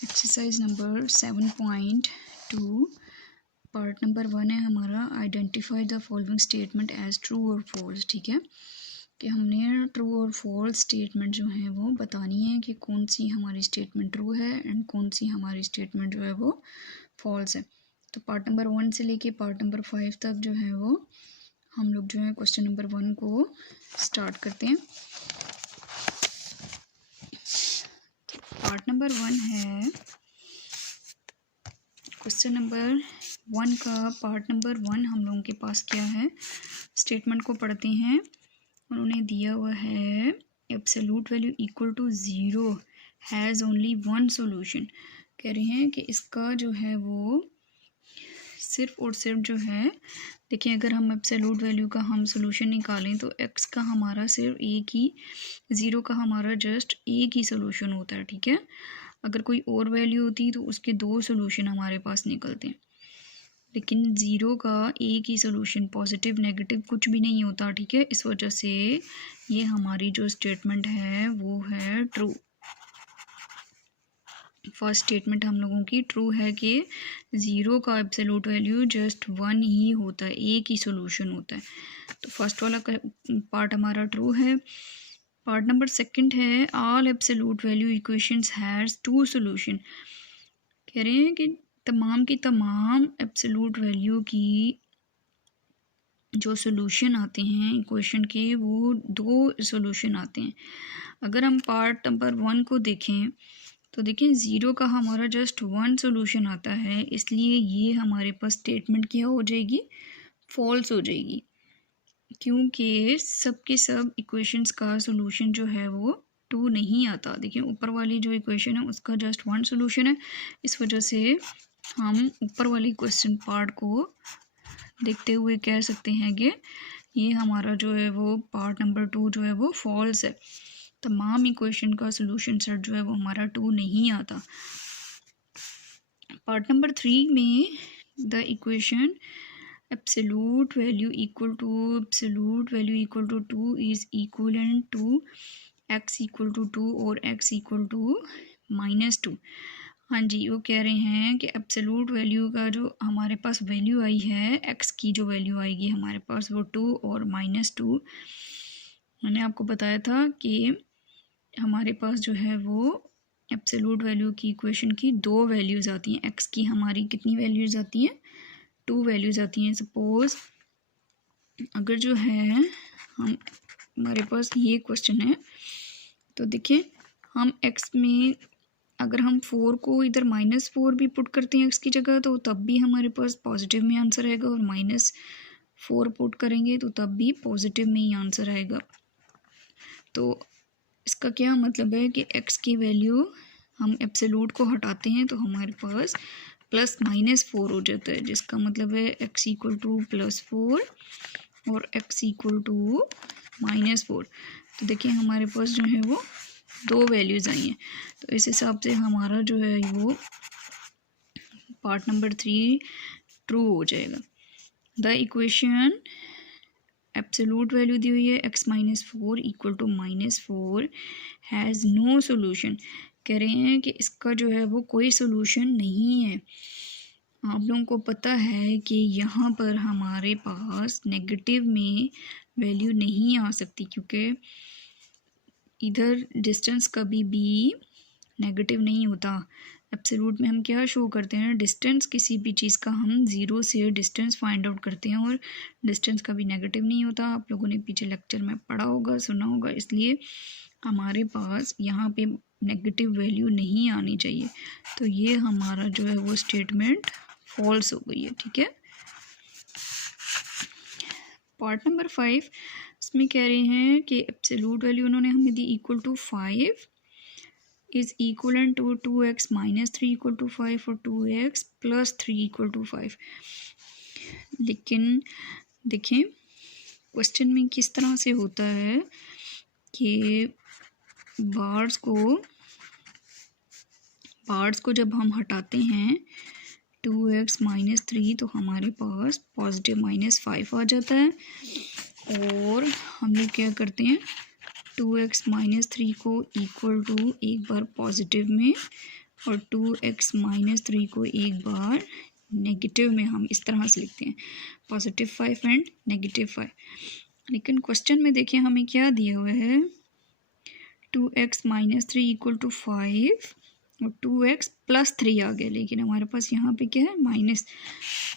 Exercise number 7.2 part number 1 है हमारा। Identify the following statement as true और false. ठीक है कि हमने ट्रू और फॉल्स स्टेटमेंट जो है वो बतानी है कि कौन सी हमारी स्टेटमेंट ट्रू है एंड कौन सी हमारी स्टेटमेंट जो है वो फॉल्स है। तो पार्ट नंबर 1 से लेके पार्ट नंबर 5 तक जो है वो हम लोग जो है क्वेश्चन नंबर 1 को स्टार्ट करते हैं। पार्ट नंबर 1 है क्वेश्चन नंबर 1 का पार्ट नंबर 1 हम लोगों के पास क्या है। स्टेटमेंट को पढ़ते हैं। उन्होंने दिया हुआ है absolute value equal to 0 has only one solution. कह रहे हैं कि इसका जो है वो सिर्फ और सिर्फ जो है, देखिए अगर हम एब्सोल्यूट वैल्यू का हम सॉल्यूशन निकालें तो एक्स का हमारा सिर्फ एक ही, 0 का हमारा जस्ट एक ही सॉल्यूशन होता है। ठीक है, अगर कोई और वैल्यू होती तो उसके दो सॉल्यूशन हमारे पास निकलते हैं, लेकिन 0 का एक ही सॉल्यूशन, पॉजिटिव नेगेटिव कुछ भी नहीं होता। ठीक है, इस वजह से ये हमारी जो स्टेटमेंट है वो है ट्रू। फर्स्ट स्टेटमेंट हम लोगों की ट्रू है कि 0 का एब्सोल्यूट वैल्यू जस्ट 1 ही होता है, एक ही सॉल्यूशन होता है। तो फर्स्ट वाला पार्ट हमारा ट्रू है। पार्ट नंबर 2 है all absolute value equations has two solution. कह रहे हैं कि तमाम की तमाम एब्सोल्यूट वैल्यू की जो सॉल्यूशन आते हैं इक्वेशन के वो दो सॉल्यूशन आते हैं। अगर हम पार्ट नंबर 1 को देखें तो देखिए 0 का हमारा जस्ट वन सॉल्यूशन आता है, इसलिए ये हमारे पास स्टेटमेंट क्या हो जाएगी, फॉल्स हो जाएगी, क्योंकि सब के सब इक्वेशंस का सॉल्यूशन जो है वो 2 नहीं आता। देखिए ऊपर वाली जो इक्वेशन है उसका जस्ट वन सॉल्यूशन है, इस वजह से हम ऊपर वाली क्वेश्चन पार्ट को देखते हुए कह सकते हैं कि ये हमारा जो है वो पार्ट नंबर 2 जो है वो फॉल्स है। तमाम इक्वेशन का सॉल्यूशन सेट जो है वो हमारा 2 नहीं आता। पार्ट नंबर 3 में the equation absolute value equal to 2 is equivalent to x equal to 2 और x इक्वल टू -2। हाँ जी, वो कह रहे हैं कि एब्सोल्यूट वैल्यू का जो हमारे पास वैल्यू आई है, x की जो वैल्यू आएगी हमारे पास वो 2 और -2। मैंने आपको बताया था कि हमारे पास जो है वो एब्सोल्यूट वैल्यू की इक्वेशन की दो वैल्यूज़ आती हैं। एक्स की हमारी कितनी वैल्यूज़ आती हैं, 2 वैल्यूज़ आती हैं। सपोज़ अगर जो है हमारे पास ये क्वेश्चन है तो देखिए हम एक्स में अगर हम 4 को इधर -4 भी पुट करते हैं एक्स की जगह तो तब भी हमारे पास पॉजिटिव में आंसर आएगा, और -4 पुट करेंगे तो तब भी पॉजिटिव में ही आंसर आएगा। तो इसका क्या मतलब है कि x की वैल्यू हम एब्सोल्यूट को हटाते हैं तो हमारे पास +-4 हो जाता है, जिसका मतलब है x इक्वल टू +4 और x इक्वल टू -4। तो देखिए हमारे पास जो है वो दो वैल्यूज़ आई हैं, तो इस हिसाब से हमारा जो है वो पार्ट नंबर 3 ट्रू हो जाएगा। द इक्वेशन एब्सोल्यूट वैल्यू दी हुई है x-4 equal to -4 has no solution. कह रहे हैं कि इसका जो है वो कोई सॉल्यूशन नहीं है। आप लोगों को पता है कि यहाँ पर हमारे पास नेगेटिव में वैल्यू नहीं आ सकती, क्योंकि इधर डिस्टेंस कभी भी नेगेटिव नहीं होता। एब्सोल्यूट में हम क्या शो करते हैं, डिस्टेंस, किसी भी चीज़ का हम 0 से डिस्टेंस फाइंड आउट करते हैं, और डिस्टेंस कभी नेगेटिव नहीं होता। आप लोगों ने पीछे लेक्चर में पढ़ा होगा, सुना होगा, इसलिए हमारे पास यहाँ पे नेगेटिव वैल्यू नहीं आनी चाहिए। तो ये हमारा जो है वो स्टेटमेंट फॉल्स हो गई है। ठीक है, पार्ट नंबर 5 इसमें कह रहे हैं कि एब्सोल्यूट वैल्यू उन्होंने हमें दी equal to 5 is equivalent to 2x -3 equal to 5 और 2x + 3 इक्वल टू 5। लेकिन देखें क्वेश्चन में किस तरह से होता है कि बार्स को जब हम हटाते हैं 2x -3 तो हमारे पास पॉजिटिव -5 आ जाता है, और हम लोग क्या करते हैं 2x -3 को इक्वल टू एक बार पॉजिटिव में और 2x-3 को एक बार नेगेटिव में हम इस तरह से लिखते हैं, +5 एंड -5। लेकिन क्वेश्चन में देखिए हमें क्या दिया हुआ है, 2x-3 = 5 और 2x+3 आ गया, लेकिन हमारे पास यहाँ पे क्या है, माइनस।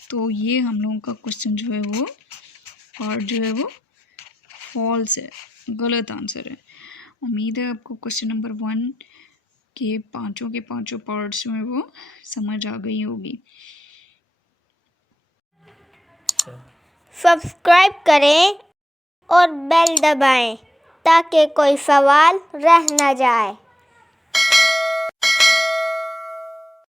तो ये हम लोगों का क्वेश्चन जो है वो पार्ट जो है वो फॉल्स है, गलत आंसर है। उम्मीद है आपको क्वेश्चन नंबर 1 के पांचों पार्ट्स में वो समझ आ गई होगी। सब्सक्राइब करें और बेल दबाएं ताकि कोई सवाल रह न जाए।